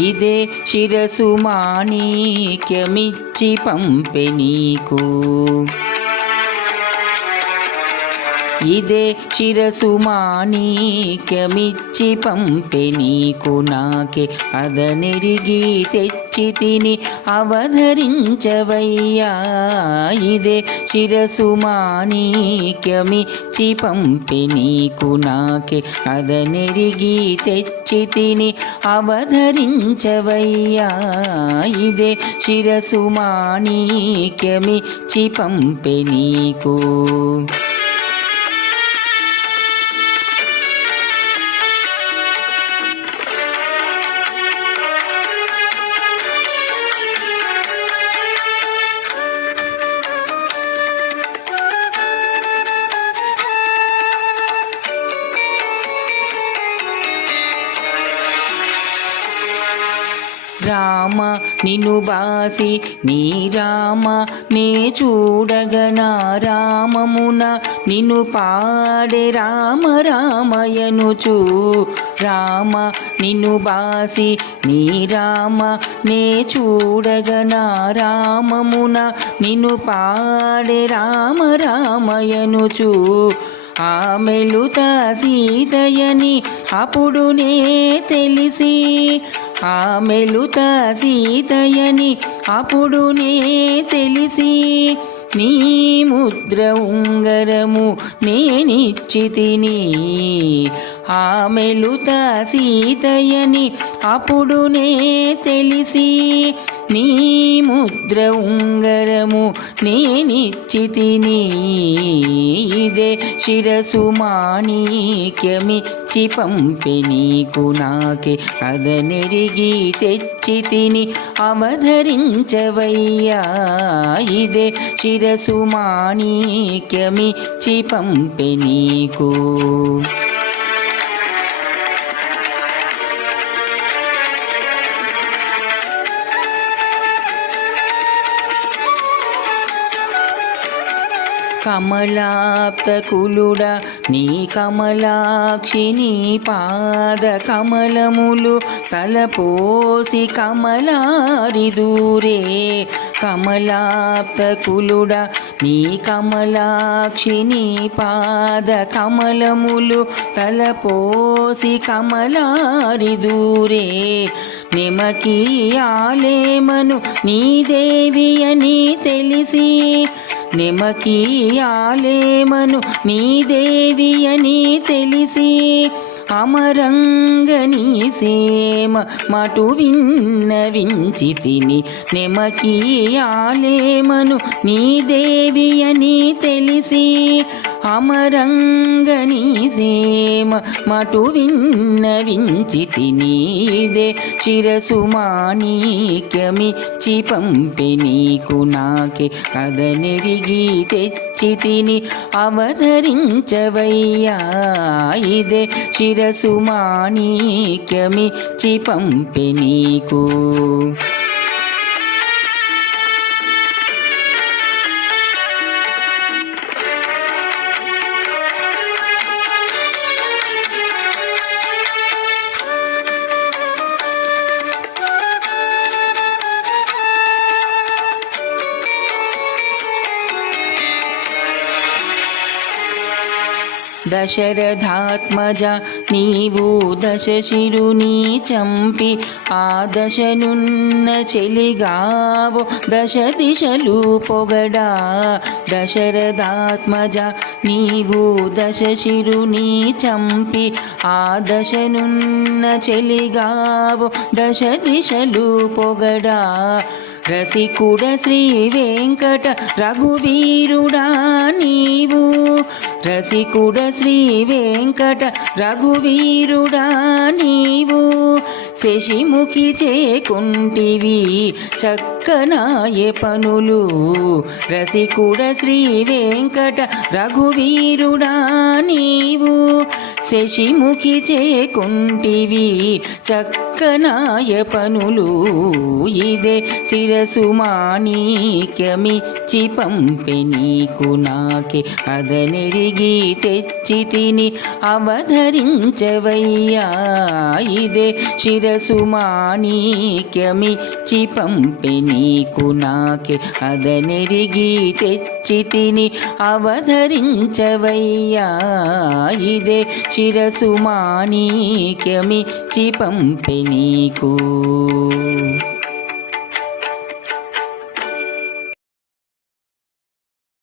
ఇదే శిరసు మాణిక్యమిచ్చి పంపె నీకు. ఇదే శిరసు మాణిక్యమిచ్చి పంపె నీకు. నాకే అదనెరిగి తెచ్చి చితిని అవధరించవయ్యా. ఇదే శిరసు మాణిక్యమిచ్చి పంపె నీకు నాకే. అదనెరిగి తెచ్చితిని అవధరించవయ్యా. ఇదే శిరసు మాణిక్యమిచ్చి పంపె నీకు. రామ నిన్ను బాసి నీ రామ నే చూడగనా రామమున నిన్ను పాడే రామ రామయనుచు. రామ నిన్ను బాసి నీ రామ నే చూడగనా రామమున నిన్ను పాడే రామ రామయనుచు. ఆమెలుత సీతయని అప్పుడు నే తెలిసి ఆమెలుత సీతయని అప్పుడునే తెలిసి నీ ముద్ర ఉంగరము నేనిచ్చి తిని ఆమెలుత సీతయని అప్పుడునే తెలిసి నీ ముద్ర ఉంగరము నేనిచ్చి తిని ఇదే శిరసు మాణిక్యమిచ్చి పంపె నీకు నాకే అదనెరిగి తెచ్చితిని అవధరించవయ్యా. ఇదే శిరసు మాణిక్యమిచ్చి పంపె నీకు. కమలాప్తకులుడ నీ కమలాక్షి నీ పాద కమలములు తలపోసి కమలారి దూరే. కమలాప్తకులుడ నీ కమలాక్షి నీ పాద కమలములు తలపోసి కమలారి దూరే. నిమకీయాలేమను ఆలేమను నీ దేవి అని తెలిసి నెమకీయాలేమను ఆలేమను నీ దేవి అని తెలిసి అమరంగని సేమ మటు విన్నవించి తిని నెమకి ఆలేమను నీ దేవి అని తెలిసి అమరంగని సేమ మటు విన్నవించి తినీదే శిరసు మాణిక్యమిచ్చి పంపె నీకు నాకే అదనెరిగి తెచ్చి తిని అవధరించవయ్యా ఇదే శిరసు మాణిక్యమిచ్చి పంపె నీకు. దశరథాత్మజ నీవు దశ శిరుని చంపి ఆ దశనున్న చెలిగావు దశ దిశలు పొగడా. దశరథాత్మజ నీవు దశ శిరుని చంపి ఆ దశనున్న చెలిగావు దశ దిశలు పొగడా. రసికుడ శ్రీ వెంకట రఘువీరుడా నీవు రసికుడ శ్రీ వెంకట రఘువీరుడా నీవు శశిముఖి చేకుంటివి చక్కనాయ పనులు. రసికుడ శ్రీ వెంకట రఘువీరుడా నీవు శశిముఖి చేకుంటివి చక్కనాయ పనులు ఇదే శిరసు మాణిక్యమిచ్చి పంపె నీకు నాకే అదనెరిగి తెచ్చి తిని అవధరించవయ్యా. ఇదే శిరసు మాణిక్యమిచ్చి పంపె నీకు నాకే అదనెరిగి తెచ్చి తిని అవధరించవయ్యా. ఇదే శిరసు మాణిక్యమిచ్చి పంపె నీకు.